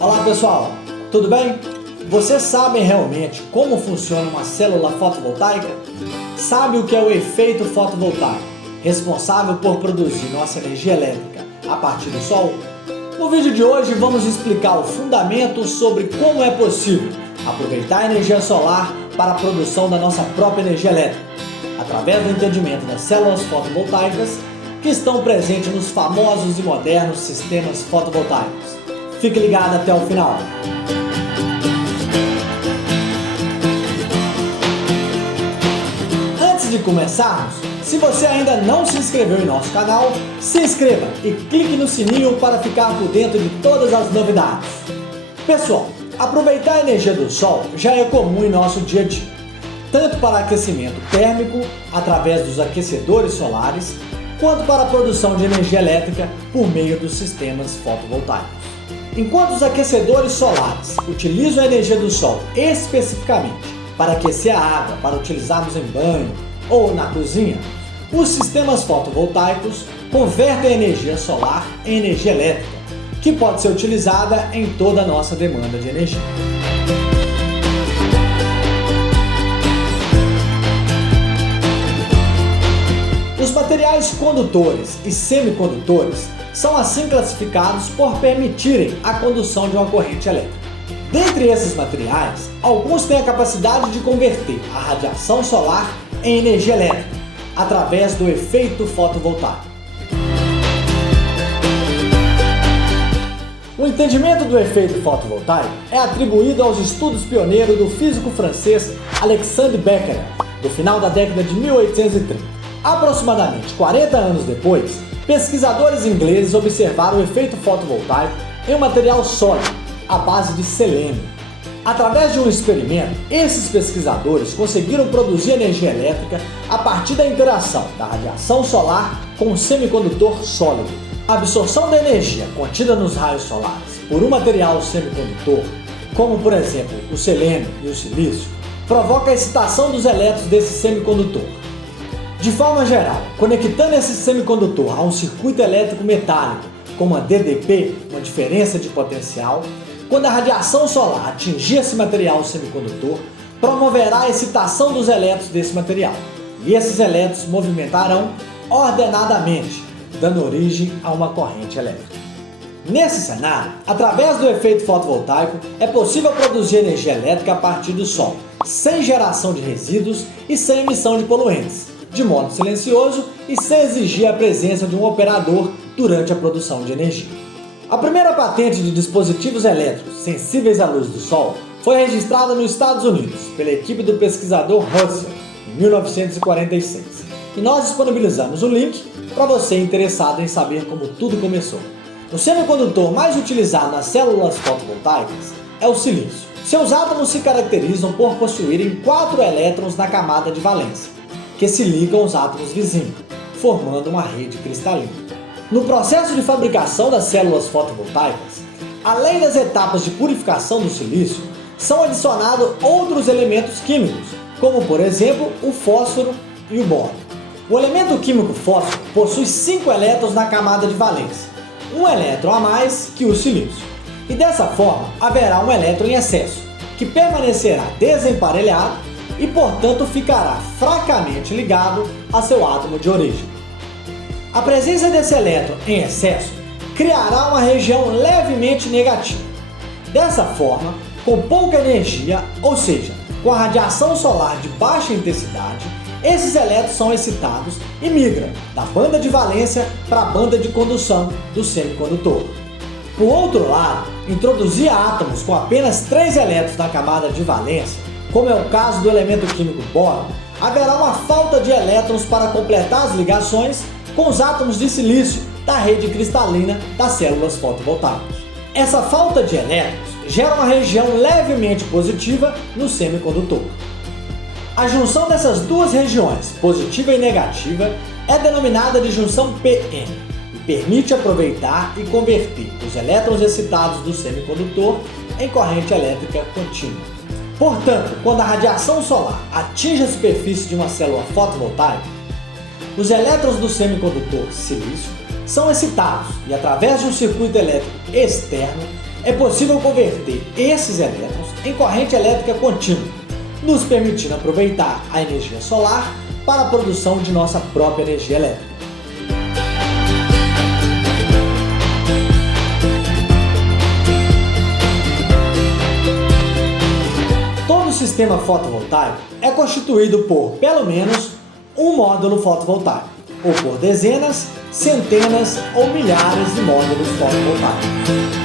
Olá pessoal, tudo bem? Vocês sabem realmente como funciona uma célula fotovoltaica? Sabe o que é o efeito fotovoltaico, responsável por produzir nossa energia elétrica a partir do sol? No vídeo de hoje vamos explicar o fundamento sobre como é possível aproveitar a energia solar para a produção da nossa própria energia elétrica, através do entendimento das células fotovoltaicas que estão presentes nos famosos e modernos sistemas fotovoltaicos. Fique ligado até o final. Antes de começarmos, se você ainda não se inscreveu em nosso canal, se inscreva e clique no sininho para ficar por dentro de todas as novidades. Pessoal, aproveitar a energia do sol já é comum em nosso dia a dia, tanto para aquecimento térmico, através dos aquecedores solares, quanto para a produção de energia elétrica por meio dos sistemas fotovoltaicos. Enquanto os aquecedores solares utilizam a energia do sol especificamente para aquecer a água para utilizarmos em banho ou na cozinha, os sistemas fotovoltaicos convertem a energia solar em energia elétrica, que pode ser utilizada em toda a nossa demanda de energia. Os materiais condutores e semicondutores são assim classificados por permitirem a condução de uma corrente elétrica. Dentre esses materiais, alguns têm a capacidade de converter a radiação solar em energia elétrica, através do efeito fotovoltaico. O entendimento do efeito fotovoltaico é atribuído aos estudos pioneiros do físico francês Alexandre Becquerel, do final da década de 1830. Aproximadamente 40 anos depois, pesquisadores ingleses observaram o efeito fotovoltaico em um material sólido, à base de selênio. Através de um experimento, esses pesquisadores conseguiram produzir energia elétrica a partir da interação da radiação solar com um semicondutor sólido. A absorção da energia contida nos raios solares por um material semicondutor, como por exemplo o selênio e o silício, provoca a excitação dos elétrons desse semicondutor. De forma geral, conectando esse semicondutor a um circuito elétrico metálico com uma DDP, uma diferença de potencial, quando a radiação solar atingir esse material semicondutor, promoverá a excitação dos elétrons desse material, e esses elétrons movimentarão ordenadamente, dando origem a uma corrente elétrica. Nesse cenário, através do efeito fotovoltaico, é possível produzir energia elétrica a partir do sol, sem geração de resíduos e sem emissão de poluentes, de modo silencioso e sem exigir a presença de um operador durante a produção de energia. A primeira patente de dispositivos elétricos sensíveis à luz do sol foi registrada nos Estados Unidos pela equipe do pesquisador Russell em 1946. E nós disponibilizamos o link para você interessado em saber como tudo começou. O semicondutor mais utilizado nas células fotovoltaicas é o silício. Seus átomos se caracterizam por possuírem 4 elétrons na camada de valência, que se ligam aos átomos vizinhos, formando uma rede cristalina. No processo de fabricação das células fotovoltaicas, além das etapas de purificação do silício, são adicionados outros elementos químicos, como por exemplo o fósforo e o boro. O elemento químico fósforo possui 5 elétrons na camada de valência, um elétron a mais que o silício, e dessa forma haverá um elétron em excesso, que permanecerá desemparelhado e, portanto, ficará fracamente ligado a seu átomo de origem. A presença desse elétron em excesso criará uma região levemente negativa. Dessa forma, com pouca energia, ou seja, com a radiação solar de baixa intensidade, esses elétrons são excitados e migram da banda de valência para a banda de condução do semicondutor. Por outro lado, introduzir átomos com apenas 3 elétrons na camada de valência, como é o caso do elemento químico boro, haverá uma falta de elétrons para completar as ligações com os átomos de silício da rede cristalina das células fotovoltaicas. Essa falta de elétrons gera uma região levemente positiva no semicondutor. A junção dessas duas regiões, positiva e negativa, é denominada de junção PN e permite aproveitar e converter os elétrons excitados do semicondutor em corrente elétrica contínua. Portanto, quando a radiação solar atinge a superfície de uma célula fotovoltaica, os elétrons do semicondutor silício são excitados e, através de um circuito elétrico externo, é possível converter esses elétrons em corrente elétrica contínua, nos permitindo aproveitar a energia solar para a produção de nossa própria energia elétrica. Todo sistema fotovoltaico é constituído por, pelo menos, um módulo fotovoltaico, ou por dezenas, centenas ou milhares de módulos fotovoltaicos.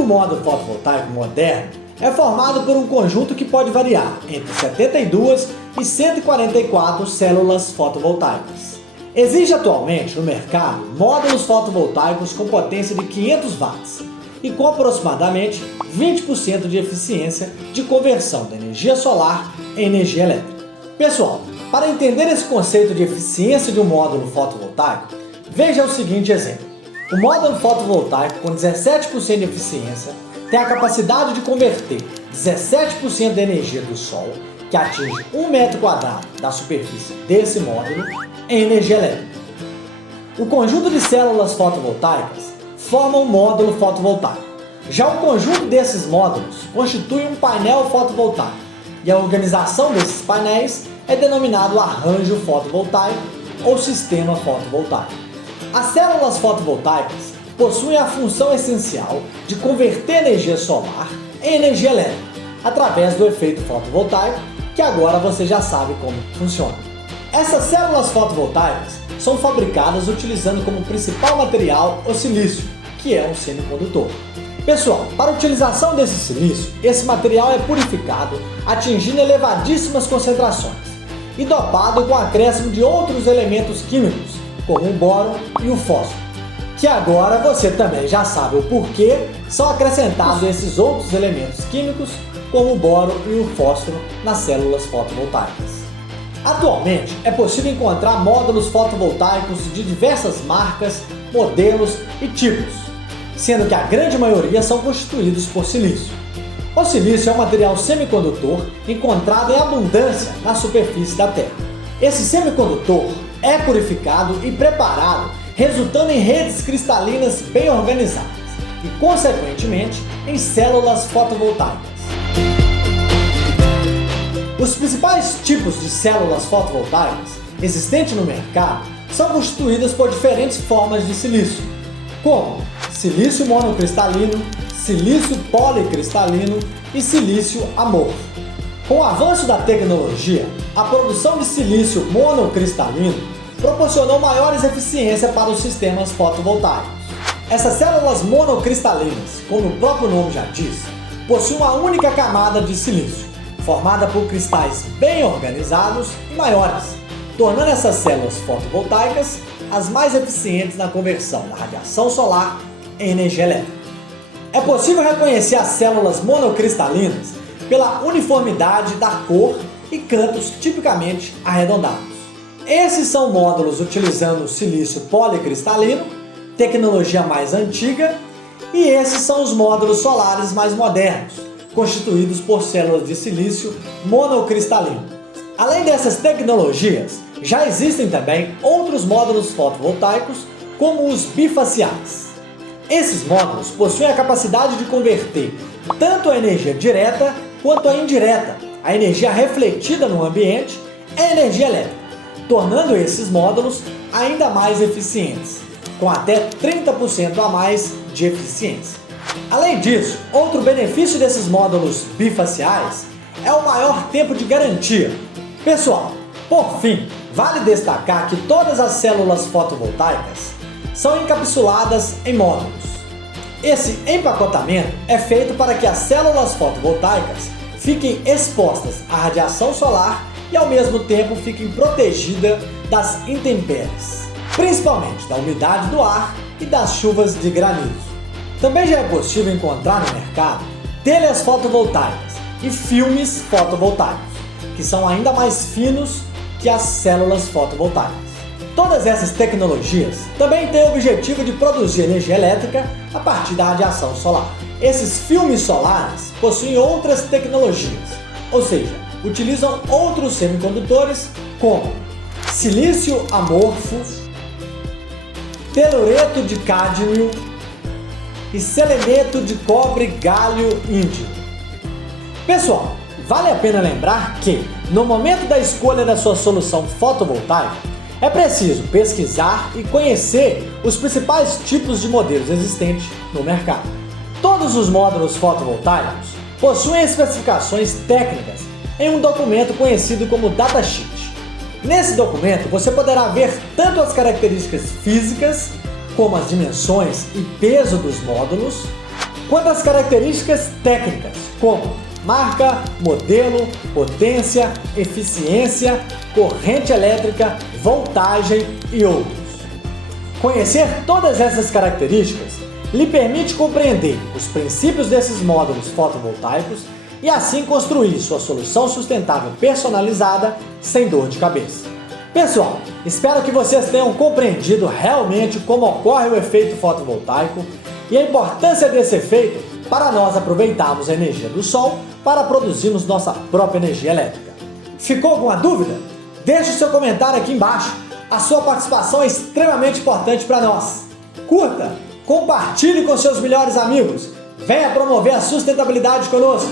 O módulo fotovoltaico moderno é formado por um conjunto que pode variar entre 72 e 144 células fotovoltaicas. Existe atualmente no mercado módulos fotovoltaicos com potência de 500 watts e com aproximadamente 20% de eficiência de conversão da energia solar em energia elétrica. Pessoal, para entender esse conceito de eficiência de um módulo fotovoltaico, veja o seguinte exemplo. O módulo fotovoltaico com 17% de eficiência tem a capacidade de converter 17% da energia do Sol, que atinge 1 metro quadrado da superfície desse módulo, em energia elétrica. O conjunto de células fotovoltaicas forma um módulo fotovoltaico. Já o conjunto desses módulos constitui um painel fotovoltaico, e a organização desses painéis é denominado arranjo fotovoltaico ou sistema fotovoltaico. As células fotovoltaicas possuem a função essencial de converter energia solar em energia elétrica, através do efeito fotovoltaico, que agora você já sabe como funciona. Essas células fotovoltaicas são fabricadas utilizando como principal material o silício, que é um semicondutor. Pessoal, para a utilização desse silício, esse material é purificado, atingindo elevadíssimas concentrações, e dopado com o acréscimo de outros elementos químicos, como o boro e o fósforo, que agora você também já sabe o porquê são acrescentados esses outros elementos químicos, como o boro e o fósforo, nas células fotovoltaicas. Atualmente, é possível encontrar módulos fotovoltaicos de diversas marcas, modelos e tipos, sendo que a grande maioria são constituídos por silício. O silício é um material semicondutor encontrado em abundância na superfície da Terra. Esse semicondutor é purificado e preparado, resultando em redes cristalinas bem organizadas e, consequentemente, em células fotovoltaicas. Os principais tipos de células fotovoltaicas existentes no mercado são constituídas por diferentes formas de silício, como silício monocristalino, silício policristalino e silício amorfo. Com o avanço da tecnologia, a produção de silício monocristalino proporcionou maiores eficiências para os sistemas fotovoltaicos. Essas células monocristalinas, como o próprio nome já diz, possuem uma única camada de silício, formada por cristais bem organizados e maiores, tornando essas células fotovoltaicas as mais eficientes na conversão da radiação solar em energia elétrica. É possível reconhecer as células monocristalinas pela uniformidade da cor e cantos tipicamente arredondados. Esses são módulos utilizando o silício policristalino, tecnologia mais antiga, e esses são os módulos solares mais modernos, constituídos por células de silício monocristalino. Além dessas tecnologias, já existem também outros módulos fotovoltaicos, como os bifaciais. Esses módulos possuem a capacidade de converter tanto a energia direta quanto a indireta, a energia refletida no ambiente, em energia elétrica, tornando esses módulos ainda mais eficientes, com até 30% a mais de eficiência. Além disso, outro benefício desses módulos bifaciais é o maior tempo de garantia. Pessoal, por fim, vale destacar que todas as células fotovoltaicas são encapsuladas em módulos. Esse empacotamento é feito para que as células fotovoltaicas fiquem expostas à radiação solar e ao mesmo tempo fiquem protegidas das intempéries, principalmente da umidade do ar e das chuvas de granizo. Também já é possível encontrar no mercado telhas fotovoltaicas e filmes fotovoltaicos, que são ainda mais finos que as células fotovoltaicas. Todas essas tecnologias também têm o objetivo de produzir energia elétrica a partir da radiação solar. Esses filmes solares possuem outras tecnologias, ou seja, utilizam outros semicondutores como silício amorfo, telureto de cádmio e seleneto de cobre galho índio. Pessoal, vale a pena lembrar que, no momento da escolha da sua solução fotovoltaica, é preciso pesquisar e conhecer os principais tipos de modelos existentes no mercado. Todos os módulos fotovoltaicos possuem especificações técnicas em um documento conhecido como datasheet. Nesse documento você poderá ver tanto as características físicas, como as dimensões e peso dos módulos, quanto as características técnicas, como marca, modelo, potência, eficiência, corrente elétrica, voltagem e outros. Conhecer todas essas características lhe permite compreender os princípios desses módulos fotovoltaicos e assim construir sua solução sustentável personalizada sem dor de cabeça. Pessoal, espero que vocês tenham compreendido realmente como ocorre o efeito fotovoltaico e a importância desse efeito para nós aproveitarmos a energia do sol para produzirmos nossa própria energia elétrica. Ficou alguma dúvida? Deixe o seu comentário aqui embaixo. A sua participação é extremamente importante para nós. Curta, compartilhe com seus melhores amigos. Venha promover a sustentabilidade conosco.